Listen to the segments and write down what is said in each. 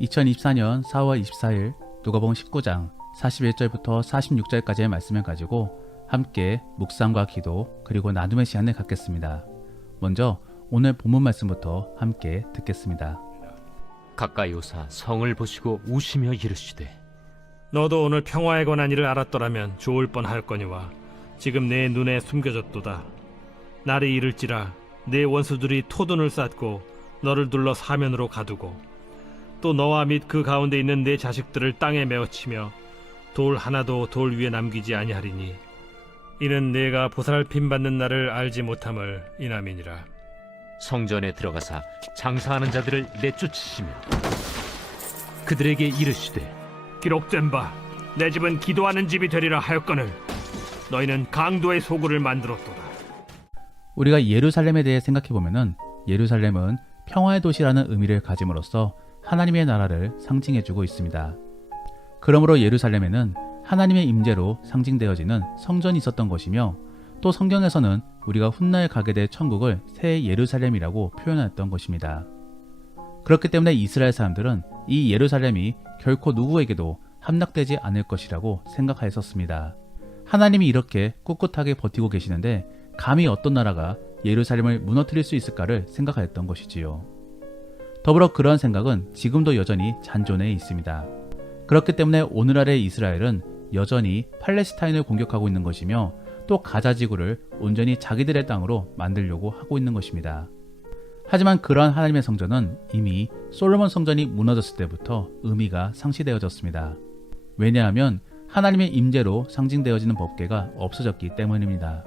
2024년 4월 24일 누가복음 19장 41절부터 46절까지의 말씀을 가지고 함께 묵상과 기도 그리고 나눔의 시간을 갖겠습니다. 먼저 오늘 본문 말씀부터 함께 듣겠습니다. 가까이 오사 성을 보시고 우시며 이르시되 너도 오늘 평화에 관한 일을 알았더라면 좋을 뻔하였거니와 지금 내 눈에 숨겨졌도다. 날이 이를지라 내 원수들이 토둔을 쌓고 너를 둘러 사면으로 가두고 또 너와 및 그 가운데 있는 내 자식들을 땅에 메어치며 돌 하나도 돌 위에 남기지 아니하리니 이는 내가 보살핌 받는 날을 알지 못함을 인함이니라. 성전에 들어가사 장사하는 자들을 내쫓으시며 그들에게 이르시되 기록된 바 내 집은 기도하는 집이 되리라 하였거늘 너희는 강도의 소굴을 만들었도다. 우리가 예루살렘에 대해 생각해보면 예루살렘은 평화의 도시라는 의미를 가짐으로써 하나님의 나라를 상징해주고 있습니다. 그러므로 예루살렘에는 하나님의 임재로 상징되어지는 성전이 있었던 것이며 또 성경에서는 우리가 훗날 가게 될 천국을 새 예루살렘이라고 표현했던 것입니다. 그렇기 때문에 이스라엘 사람들은 이 예루살렘이 결코 누구에게도 함락되지 않을 것이라고 생각하였었습니다. 하나님이 이렇게 꿋꿋하게 버티고 계시는데 감히 어떤 나라가 예루살렘을 무너뜨릴 수 있을까를 생각하였던 것이지요. 더불어 그러한 생각은 지금도 여전히 잔존해 있습니다. 그렇기 때문에 오늘날의 이스라엘은 여전히 팔레스타인을 공격하고 있는 것이며 또 가자지구를 온전히 자기들의 땅으로 만들려고 하고 있는 것입니다. 하지만 그러한 하나님의 성전은 이미 솔로몬 성전이 무너졌을 때부터 의미가 상실되어졌습니다. 왜냐하면 하나님의 임재로 상징되어지는 법궤가 없어졌기 때문입니다.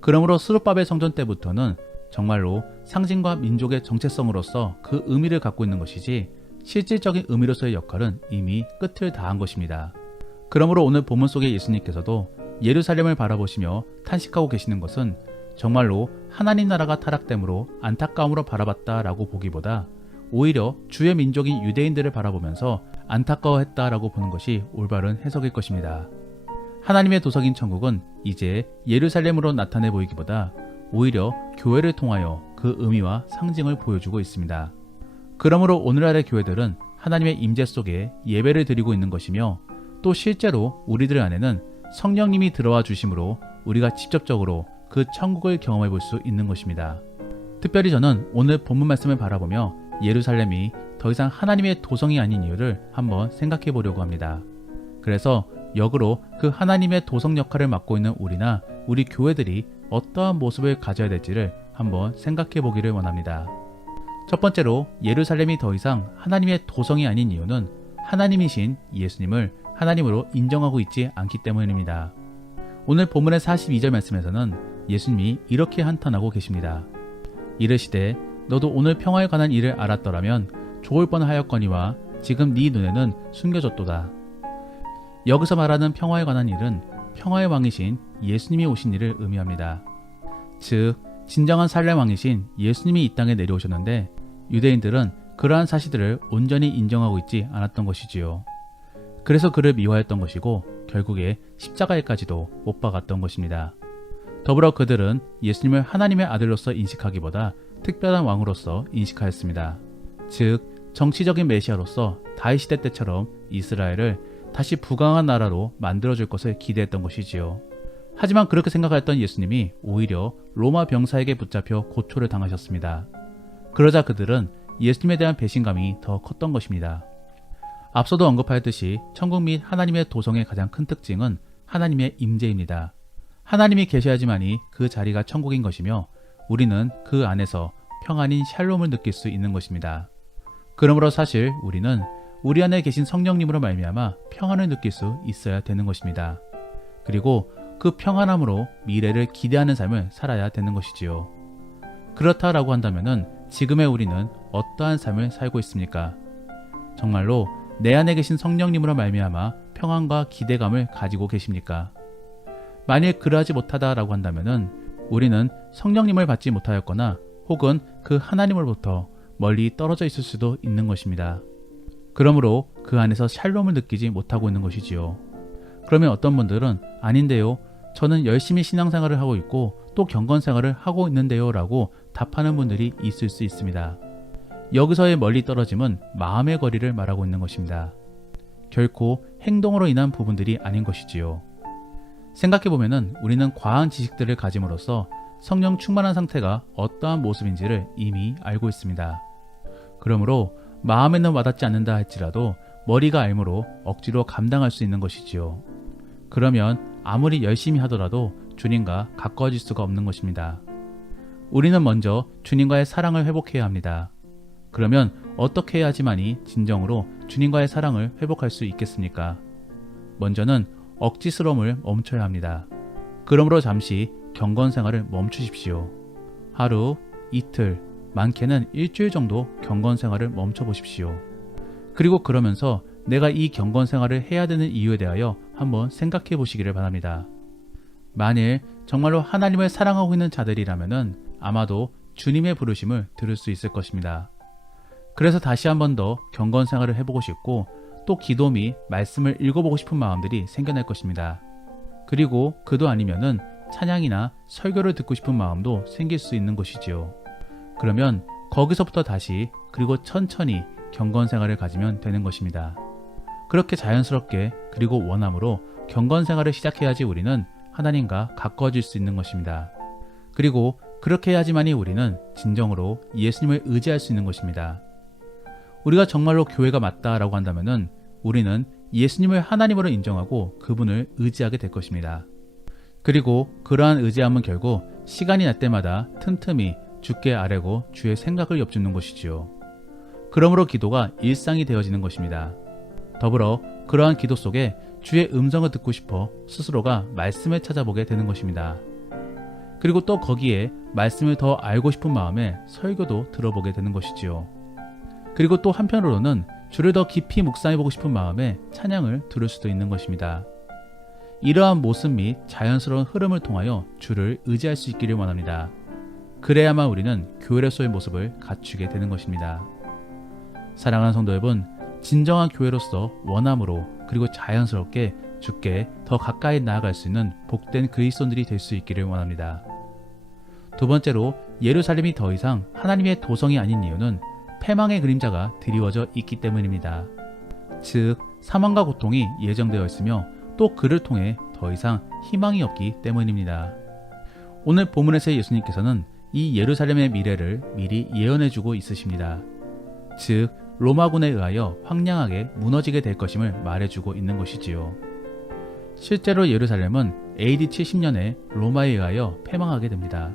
그러므로 스룹바벨 성전 때부터는 정말로 상징과 민족의 정체성으로서 그 의미를 갖고 있는 것이지 실질적인 의미로서의 역할은 이미 끝을 다한 것입니다. 그러므로 오늘 본문 속의 예수님께서도 예루살렘을 바라보시며 탄식하고 계시는 것은 정말로 하나님 나라가 타락됨으로 안타까움으로 바라봤다라고 보기보다 오히려 주의 민족인 유대인들을 바라보면서 안타까워했다라고 보는 것이 올바른 해석일 것입니다. 하나님의 도석인 천국은 이제 예루살렘으로 나타내 보이기보다 오히려 교회를 통하여 그 의미와 상징을 보여주고 있습니다. 그러므로 오늘날의 교회들은 하나님의 임재 속에 예배를 드리고 있는 것이며 또 실제로 우리들 안에는 성령님이 들어와 주심으로 우리가 직접적으로 그 천국을 경험해 볼 수 있는 것입니다. 특별히 저는 오늘 본문 말씀을 바라보며 예루살렘이 더 이상 하나님의 도성이 아닌 이유를 한번 생각해 보려고 합니다. 그래서 역으로 그 하나님의 도성 역할을 맡고 있는 우리나 우리 교회들이 어떠한 모습을 가져야 될지를 한번 생각해 보기를 원합니다. 첫 번째로 예루살렘이 더 이상 하나님의 도성이 아닌 이유는 하나님이신 예수님을 하나님으로 인정하고 있지 않기 때문입니다. 오늘 본문의 42절 말씀에서는 예수님이 이렇게 한탄하고 계십니다. 이르시되 너도 오늘 평화에 관한 일을 알았더라면 좋을 뻔하였거니와 지금 네 눈에는 숨겨졌도다. 여기서 말하는 평화에 관한 일은 평화의 왕이신 예수님이 오신 일을 의미합니다. 즉 진정한 살렘 왕이신 예수님이 이 땅에 내려오셨는데 유대인들은 그러한 사실들을 온전히 인정하고 있지 않았던 것이지요. 그래서 그를 미워했던 것이고 결국에 십자가에까지도 못 박았던 것입니다. 더불어 그들은 예수님을 하나님의 아들로서 인식하기보다 특별한 왕으로서 인식하였습니다. 즉 정치적인 메시아로서 다윗 시대 때처럼 이스라엘을 다시 부강한 나라로 만들어줄 것을 기대했던 것이지요. 하지만 그렇게 생각하였던 예수님이 오히려 로마 병사에게 붙잡혀 고초를 당하셨습니다. 그러자 그들은 예수님에 대한 배신감이 더 컸던 것입니다. 앞서도 언급하였듯이 천국 및 하나님의 도성의 가장 큰 특징은 하나님의 임재입니다. 하나님이 계셔야지만이 그 자리가 천국인 것이며 우리는 그 안에서 평안인 샬롬을 느낄 수 있는 것입니다. 그러므로 사실 우리는 우리 안에 계신 성령님으로 말미암아 평안을 느낄 수 있어야 되는 것입니다. 그리고 그 평안함으로 미래를 기대하는 삶을 살아야 되는 것이지요. 그렇다라고 한다면 지금의 우리는 어떠한 삶을 살고 있습니까? 정말로 내 안에 계신 성령님으로 말미암아 평안과 기대감을 가지고 계십니까? 만일 그러하지 못하다라고 한다면 우리는 성령님을 받지 못하였거나 혹은 그 하나님으로부터 멀리 떨어져 있을 수도 있는 것입니다. 그러므로 그 안에서 샬롬을 느끼지 못하고 있는 것이지요. 그러면 어떤 분들은 아닌데요. 저는 열심히 신앙생활을 하고 있고 또 경건생활을 하고 있는데요 라고 답하는 분들이 있을 수 있습니다. 여기서의 멀리 떨어짐은 마음의 거리를 말하고 있는 것입니다. 결코 행동으로 인한 부분들이 아닌 것이지요. 생각해보면 우리는 과한 지식들을 가짐으로써 성령 충만한 상태가 어떠한 모습인지를 이미 알고 있습니다. 그러므로 마음에는 와닿지 않는다 할지라도 머리가 알므로 억지로 감당할 수 있는 것이지요. 그러면 아무리 열심히 하더라도 주님과 가까워질 수가 없는 것입니다. 우리는 먼저 주님과의 사랑을 회복해야 합니다. 그러면 어떻게 해야지만이 진정으로 주님과의 사랑을 회복할 수 있겠습니까? 먼저는 억지스러움을 멈춰야 합니다. 그러므로 잠시 경건 생활을 멈추십시오. 하루, 이틀, 많게는 일주일 정도 경건 생활을 멈춰보십시오. 그리고 그러면서 내가 이 경건 생활을 해야 되는 이유에 대하여 한번 생각해 보시기를 바랍니다. 만일 정말로 하나님을 사랑하고 있는 자들이라면 아마도 주님의 부르심을 들을 수 있을 것입니다. 그래서 다시 한 번 더 경건 생활을 해보고 싶고 또 기도 및 말씀을 읽어보고 싶은 마음들이 생겨날 것입니다. 그리고 그도 아니면은 찬양이나 설교를 듣고 싶은 마음도 생길 수 있는 것이지요. 그러면 거기서부터 다시 그리고 천천히 경건 생활을 가지면 되는 것입니다. 그렇게 자연스럽게 그리고 원함으로 경건 생활을 시작해야지 우리는 하나님과 가까워질 수 있는 것입니다. 그리고 그렇게 해야지만이 우리는 진정으로 예수님을 의지할 수 있는 것입니다. 우리가 정말로 교회가 맞다라고 한다면은 우리는 예수님을 하나님으로 인정하고 그분을 의지하게 될 것입니다. 그리고 그러한 의지함은 결국 시간이 날 때마다 틈틈이 주께 아뢰고 주의 생각을 엿주는 것이지요. 그러므로 기도가 일상이 되어지는 것입니다. 더불어 그러한 기도 속에 주의 음성을 듣고 싶어 스스로가 말씀을 찾아보게 되는 것입니다. 그리고 또 거기에 말씀을 더 알고 싶은 마음에 설교도 들어보게 되는 것이지요. 그리고 또 한편으로는 주를 더 깊이 묵상해보고 싶은 마음에 찬양을 들을 수도 있는 것입니다. 이러한 모습 및 자연스러운 흐름을 통하여 주를 의지할 수 있기를 원합니다. 그래야만 우리는 교회로서의 모습을 갖추게 되는 것입니다. 사랑하는 성도 여러분, 진정한 교회로서 원함으로 그리고 자연스럽게 주께 더 가까이 나아갈 수 있는 복된 그리스도인들이 될 수 있기를 원합니다. 두 번째로 예루살렘이 더 이상 하나님의 도성이 아닌 이유는 패망의 그림자가 드리워져 있기 때문입니다. 즉 사망과 고통이 예정되어 있으며 또 그를 통해 더 이상 희망이 없기 때문입니다. 오늘 본문에서 예수님께서는 이 예루살렘의 미래를 미리 예언해주고 있으십니다. 즉 로마군에 의하여 황량하게 무너지게 될 것임을 말해주고 있는 것이지요. 실제로 예루살렘은 AD 70년에 로마에 의하여 패망하게 됩니다.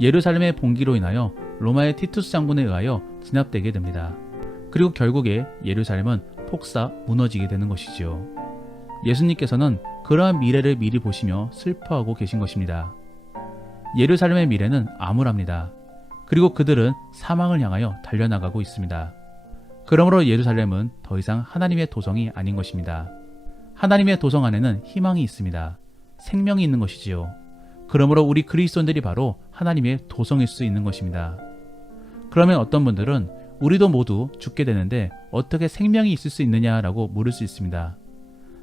예루살렘의 봉기로 인하여 로마의 티투스 장군에 의하여 진압되게 됩니다. 그리고 결국에 예루살렘은 폭사 무너지게 되는 것이지요. 예수님께서는 그러한 미래를 미리 보시며 슬퍼하고 계신 것입니다. 예루살렘의 미래는 암울합니다. 그리고 그들은 사망을 향하여 달려나가고 있습니다. 그러므로 예루살렘은 더 이상 하나님의 도성이 아닌 것입니다. 하나님의 도성 안에는 희망이 있습니다. 생명이 있는 것이지요. 그러므로 우리 그리스도인들이 바로 하나님의 도성일 수 있는 것입니다. 그러면 어떤 분들은 우리도 모두 죽게 되는데 어떻게 생명이 있을 수 있느냐라고 물을 수 있습니다.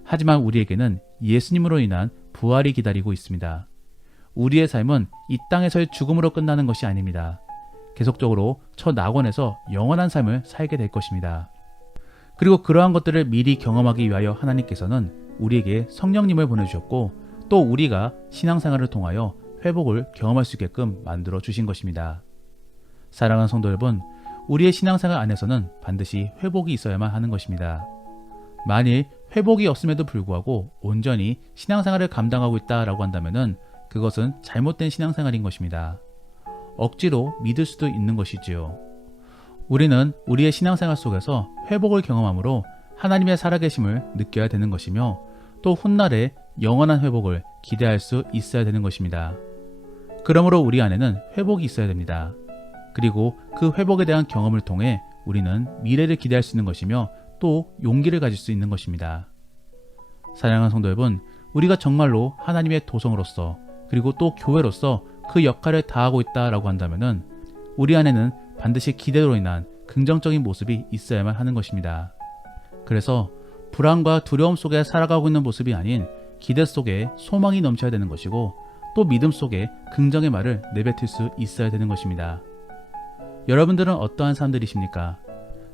하지만 우리에게는 예수님으로 인한 부활이 기다리고 있습니다. 우리의 삶은 이 땅에서의 죽음으로 끝나는 것이 아닙니다. 계속적으로 저 낙원에서 영원한 삶을 살게 될 것입니다. 그리고 그러한 것들을 미리 경험하기 위하여 하나님께서는 우리에게 성령님을 보내주셨고 또 우리가 신앙생활을 통하여 회복을 경험할 수 있게끔 만들어 주신 것입니다. 사랑하는 성도 여러분, 우리의 신앙생활 안에서는 반드시 회복이 있어야만 하는 것입니다. 만일 회복이 없음에도 불구하고 온전히 신앙생활을 감당하고 있다라고 한다면 그것은 잘못된 신앙생활인 것입니다. 억지로 믿을 수도 있는 것이지요. 우리는 우리의 신앙생활 속에서 회복을 경험함으로 하나님의 살아계심을 느껴야 되는 것이며 또 훗날에 영원한 회복을 기대할 수 있어야 되는 것입니다. 그러므로 우리 안에는 회복이 있어야 됩니다. 그리고 그 회복에 대한 경험을 통해 우리는 미래를 기대할 수 있는 것이며 또 용기를 가질 수 있는 것입니다. 사랑하는 성도 여러분, 우리가 정말로 하나님의 도성으로서 그리고 또 교회로서 그 역할을 다하고 있다라고 한다면 우리 안에는 반드시 기대로 인한 긍정적인 모습이 있어야만 하는 것입니다. 그래서 불안과 두려움 속에 살아가고 있는 모습이 아닌 기대 속에 소망이 넘쳐야 되는 것이고 또 믿음 속에 긍정의 말을 내뱉을 수 있어야 되는 것입니다. 여러분들은 어떠한 사람들이십니까?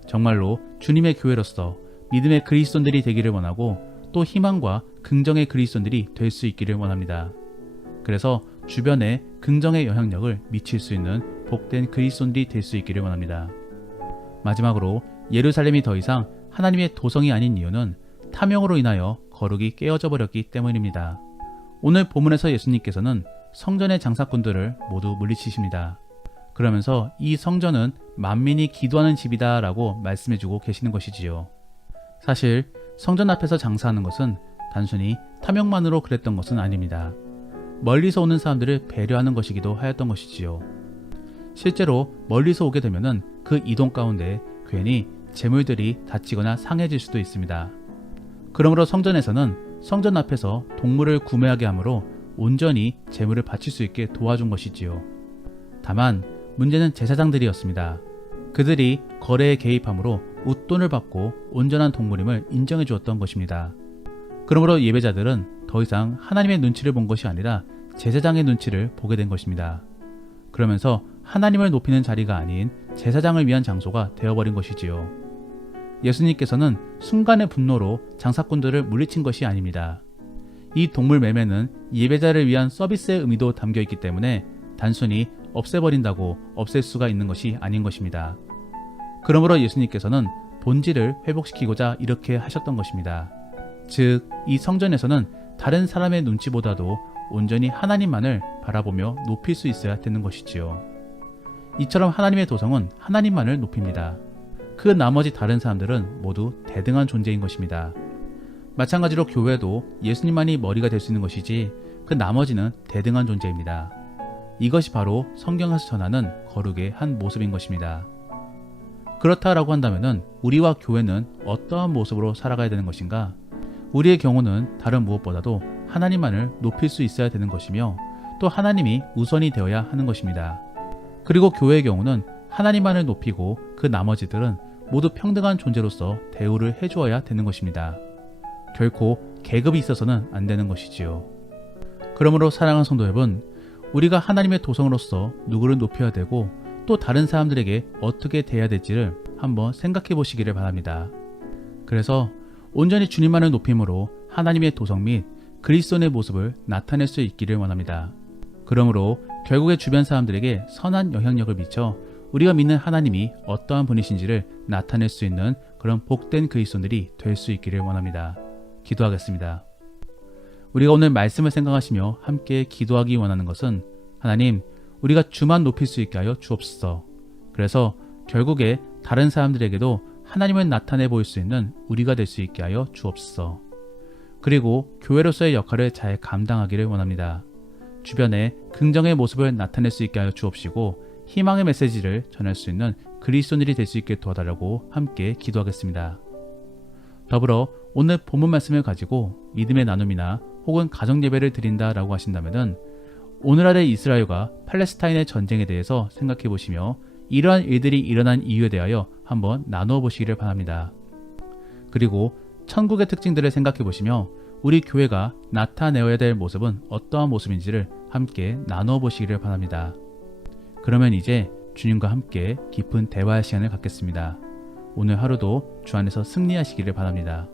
정말로 주님의 교회로서 믿음의 그리스도인들이 되기를 원하고 또 희망과 긍정의 그리스도인들이 될 수 있기를 원합니다. 그래서 주변에 긍정의 영향력을 미칠 수 있는 복된 그리스도인들이 될 수 있기를 원합니다. 마지막으로 예루살렘이 더 이상 하나님의 도성이 아닌 이유는 탐욕으로 인하여 거룩이 깨어져 버렸기 때문입니다. 오늘 본문에서 예수님께서는 성전의 장사꾼들을 모두 물리치십니다. 그러면서 이 성전은 만민이 기도하는 집이다 라고 말씀해주고 계시는 것이지요. 사실 성전 앞에서 장사하는 것은 단순히 탐욕만으로 그랬던 것은 아닙니다. 멀리서 오는 사람들을 배려하는 것이기도 하였던 것이지요. 실제로 멀리서 오게 되면은 그 이동 가운데 괜히 재물들이 다치거나 상해질 수도 있습니다. 그러므로 성전에서는 성전 앞에서 동물을 구매하게 하므로 온전히 재물을 바칠 수 있게 도와준 것이지요. 다만 문제는 제사장들이었습니다. 그들이 거래에 개입함으로 웃돈을 받고 온전한 동물임을 인정해 주었던 것입니다. 그러므로 예배자들은 더 이상 하나님의 눈치를 본 것이 아니라 제사장의 눈치를 보게 된 것입니다. 그러면서 하나님을 높이는 자리가 아닌 제사장을 위한 장소가 되어버린 것이지요. 예수님께서는 순간의 분노로 장사꾼들을 물리친 것이 아닙니다. 이 동물 매매는 예배자를 위한 서비스의 의미도 담겨 있기 때문에 단순히 없애버린다고 없앨 수가 있는 것이 아닌 것입니다. 그러므로 예수님께서는 본질을 회복시키고자 이렇게 하셨던 것입니다. 즉, 이 성전에서는 다른 사람의 눈치보다도 온전히 하나님만을 바라보며 높일 수 있어야 되는 것이지요. 이처럼 하나님의 도성은 하나님만을 높입니다. 그 나머지 다른 사람들은 모두 대등한 존재인 것입니다. 마찬가지로 교회도 예수님만이 머리가 될 수 있는 것이지 그 나머지는 대등한 존재입니다. 이것이 바로 성경에서 전하는 거룩의 한 모습인 것입니다. 그렇다라고 한다면 우리와 교회는 어떠한 모습으로 살아가야 되는 것인가? 우리의 경우는 다른 무엇보다도 하나님만을 높일 수 있어야 되는 것이며 또 하나님이 우선이 되어야 하는 것입니다. 그리고 교회의 경우는 하나님만을 높이고 그 나머지들은 모두 평등한 존재로서 대우를 해주어야 되는 것입니다. 결코 계급이 있어서는 안 되는 것이지요. 그러므로 사랑하는 성도 여러분, 우리가 하나님의 도성으로서 누구를 높여야 되고 또 다른 사람들에게 어떻게 대해야 될지를 한번 생각해 보시기를 바랍니다. 그래서 온전히 주님만을 높임으로 하나님의 도성 및 그리스도의 모습을 나타낼 수 있기를 원합니다. 그러므로 결국에 주변 사람들에게 선한 영향력을 미쳐 우리가 믿는 하나님이 어떠한 분이신지를 나타낼 수 있는 그런 복된 그리스도인들이 될 수 있기를 원합니다. 기도하겠습니다. 우리가 오늘 말씀을 생각하시며 함께 기도하기 원하는 것은 하나님, 우리가 주만 높일 수 있게 하여 주옵소서. 그래서 결국에 다른 사람들에게도 하나님을 나타내 보일 수 있는 우리가 될 수 있게 하여 주옵소서. 그리고 교회로서의 역할을 잘 감당하기를 원합니다. 주변에 긍정의 모습을 나타낼 수 있게 하여 주옵시고 희망의 메시지를 전할 수 있는 그리스도인들이 될 수 있게 도와달라고 함께 기도하겠습니다. 더불어 오늘 본문 말씀을 가지고 믿음의 나눔이나 혹은 가정 예배를 드린다라고 하신다면은 오늘날의 이스라엘과 팔레스타인의 전쟁에 대해서 생각해 보시며 이러한 일들이 일어난 이유에 대하여 한번 나누어 보시기를 바랍니다. 그리고 천국의 특징들을 생각해 보시며 우리 교회가 나타내어야 될 모습은 어떠한 모습인지를 함께 나누어 보시기를 바랍니다. 그러면 이제 주님과 함께 깊은 대화의 시간을 갖겠습니다. 오늘 하루도 주 안에서 승리하시기를 바랍니다.